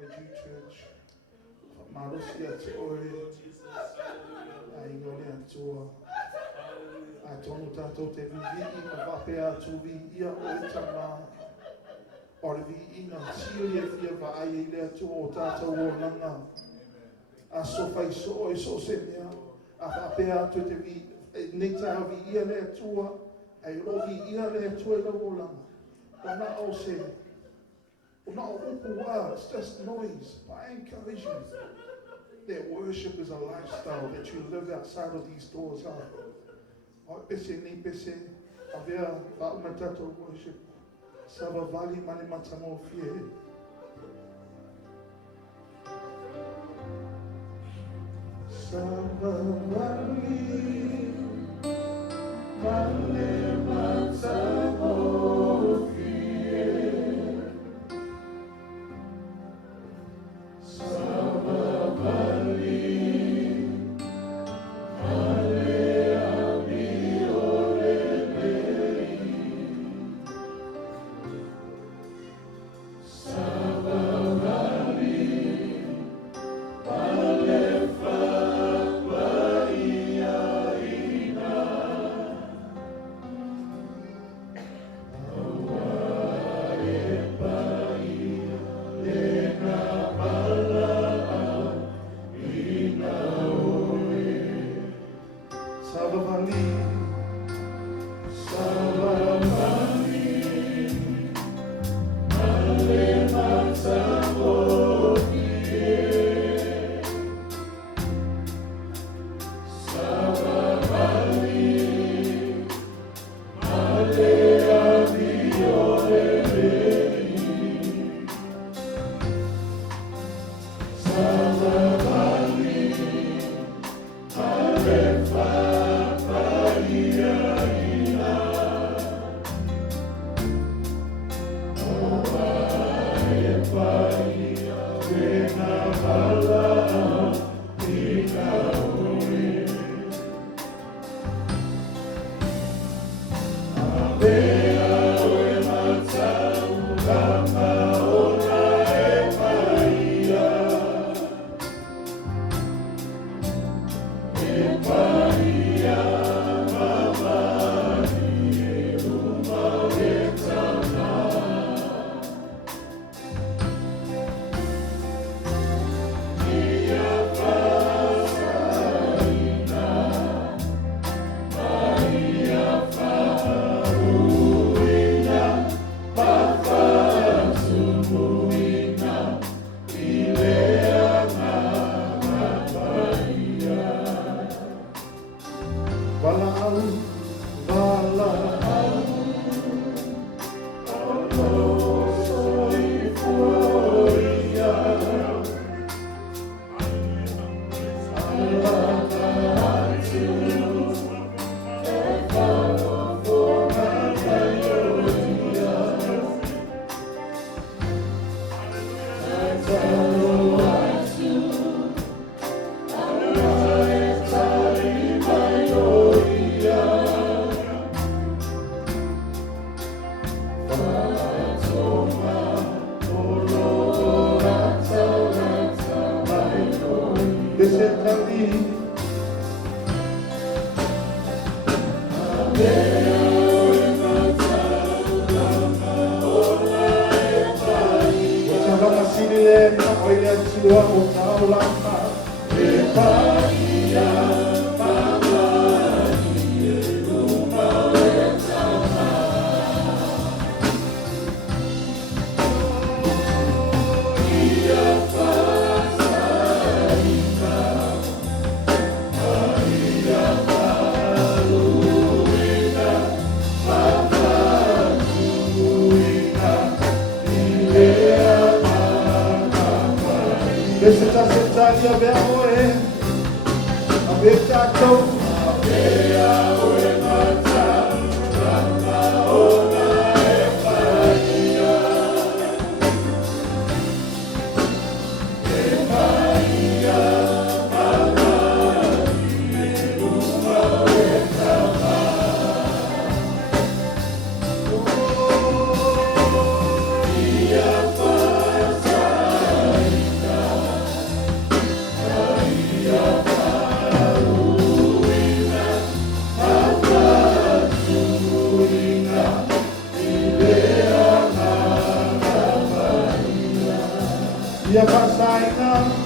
Wakaji Church. Marusi ati ore. Aingole atua. Atonu tato te vivi ina vape atu vi ia oitama. Ore vi ina siria fia va aia ile atu o tato o nanga. Aso fai so o so semia. A vape atu te vi. Neita vi ia le atua. Ai rovi ia le atua le o langa. Ona o se. Ona o upu wa. It's just noise. But I encourage you. That worship is a lifestyle that you live outside of these doors. Pese ni pese avea ba umatato worship. Sava vali mani matamo fie. Sava vali mani matamo fie. Sava vali Ia pasaina